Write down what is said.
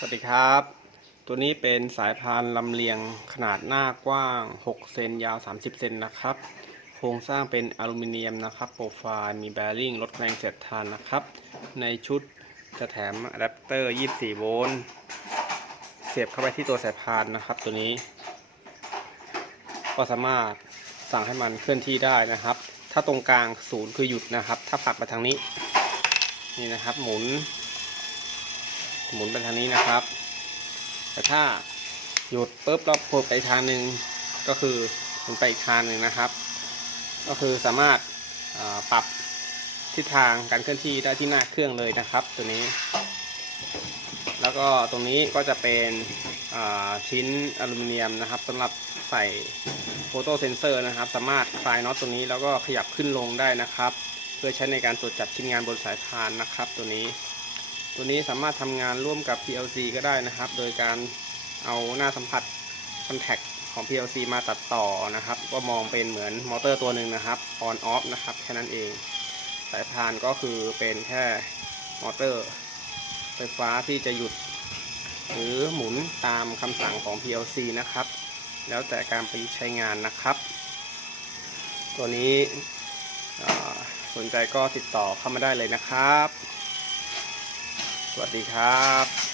สวัสดีครับ ตัวนี้เป็นสายพานลำเลียงขนาดหน้ากว้าง 6 เซนยาว 30 เซนนะครับ โครงสร้างเป็นอลูมิเนียมนะครับ โปรไฟล์มีแบริ่งลดแรงเสียดทานนะครับ ในชุดจะแถมอะแดปเตอร์ 24 โวลต์เสียบเข้าไปที่ตัวสายพานนะครับ ตัวนี้ ก็สามารถสั่งให้มันเคลื่อนที่ได้นะครับ ถ้าตรงกลางศูนย์คือหยุดนะครับ ถ้าผลักไปทางนี้ นี่นะครับหมุน หมุนไปทางนี้นะครับ แต่ถ้าหยุดปุ๊บแล้วพดไปทางหนึ่งก็คือหมุนไปอีกทางหนึ่งนะครับ ก็คือสามารถาปรับทิศทางการเคลื่อนที่ได้ที่หน้าเครื่องเลยนะครับ ตัวนี้ แล้วก็ตรงนี้ก็จะเป็นชิ้นอลูมิเนียมนะครับสำหรับใส่โฟโต้เซนเซอร์นะครับ สามารถคลายน็อตตรงนี้แล้วก็ขยับขึ้นลงได้นะครับ เพื่อใช้ในการตรวจจับชิ้นงานบนสายพานนะครับ ตัวนี้ ตัวนี้สามารถทำงานร่วมกับ PLC ก็ได้นะครับ โดยการเอาหน้าสัมผัสคอนแทคของ PLC มาตัดต่อนะครับ ก็มองเป็นเหมือนมอเตอร์ตัวหนึ่งนะครับ on off นะครับ แค่นั้นเอง สายพานก็คือเป็นแค่มอเตอร์ ไฟฟ้าที่จะหยุด หรือหมุนตามคำสั่งของ PLC นะครับ แล้วแต่การปใช้งานนะครับ ตัวนี้สนใจก็ติดต่อเข้ามาได้เลยนะครับ วัสดีครับ